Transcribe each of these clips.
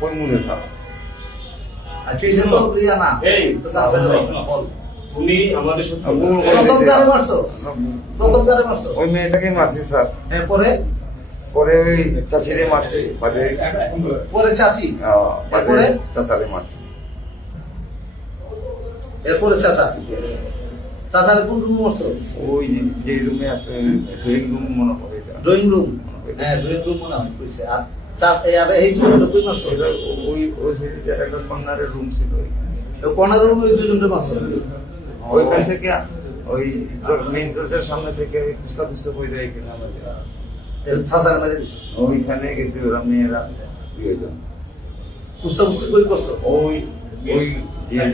কোন মনে থাক আচ্ছা এই জন্য প্রিয়া না এই তো তারপরে বল উনি আমাদের সাথে প্রথম কারে মারছো প্রথম কারে মারছো ওই মেয়েটাকে মারছি স্যার। হ্যাঁ পরে পরে ওই চাচিরে মারছি, বাদে পরে চাচি বাদে চাচারে মারছি। এরপরে চাচা চাচারে কোন রুমে মারছো ওই যে রুমে আছে ড্রয়িং রুম মনে করে এটা। ড্রয়িং রুম হ্যাঁ ড্রয়িং রুম মনে হয় কইছে আর আর এই দুটো কই মারছো ওই ওই যে একটা কর্নারের রুম ছিল ওইখানে। কর্নার রুমে ওই দুজনকে মারছো ওইখান থেকে ওই মেইন রোডের সামনে থেকে কুস্তা কুস্তা বই যায় এখানে আমাদের চাচারে মেরে দিছো ওইখানে গেছি ওরা মেয়েরা দুইজন। কুস্তা কুস্তি কই করছো ওই ওই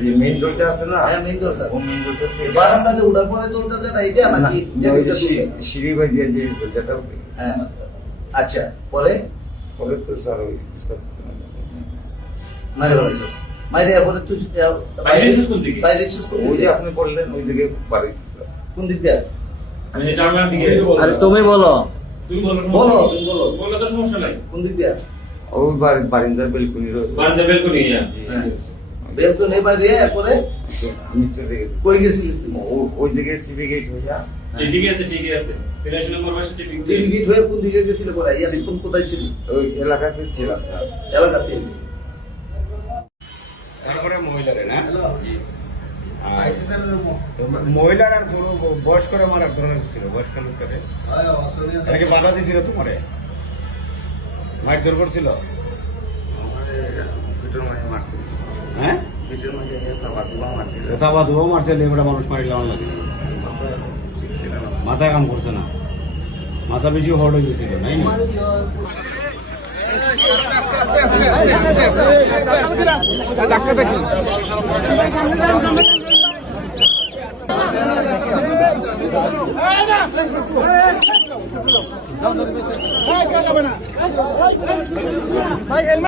যে মেইন রোডটা আছে না, হ্যাঁ মেইন দরজা ও মেইন রোডটা থেকে বারান্দাতে উঠার পরে দরজা যেটা এটা নাকি যে ওই যে দুইটা ঢুকে? সিঁড়ি বাই দিয়ে যে দরজাটা উঠে। হ্যাঁ আচ্ছা পরে পরে তো স্যার ওই কুস্তা কুস্তা মারে বলেছো মাইরে এরপরে তুই বাইরে এসেছিস কোন দিকে? বাইরে এসেছিস কোন ওই যে দিকে? আপনি বললেন ওই দিকে পারি কোন দিক দিয়ে আমি জানলার দিকে আরে তুমি বলো তুমি বলো বলো তুমি বলো বললে তো সমস্যা নাই। কোন দিক দিয়ে ওই বারিন্দার বেলকুনির বারান্দা বেলকনি হ্যাঁ বেলকনি বাইরে এরপরে আমি চলে গেছি কই গেছিলি তুই ওই দিকে টিভি গেট হইয়া ঠিক আছে ঠিক আছে তিরাশি নম্বর বাসা টিভি টিভি গেট হয়ে কোন দিকে গেছিলে পরে ইয়ার কোন কোথায় ছিল ওই এলাকাতে ছিলাম স্যার। এলাকাতে তারপরে মহিলারে না আইসি স্যারের মহিলার আর পুরো বয়স্করে মারার ধরনের ছিল বয়স্ক লোকের এটাকে বাধা দিয়েছিল তোমারে মাইক জোর করছিল পিঠের মাঝে মারছিল, হ্যাঁ পিঠের মাঝে সাবাত মারছিল, কথা বাদ ও মারছে লেবড়া মানুষ মারিলে আমার লাগে ঠিক ছিল না। মাথায় কাম করছে না মাথা বেশি হট হয়ে গেছিল নাই না ভাই হেলমেট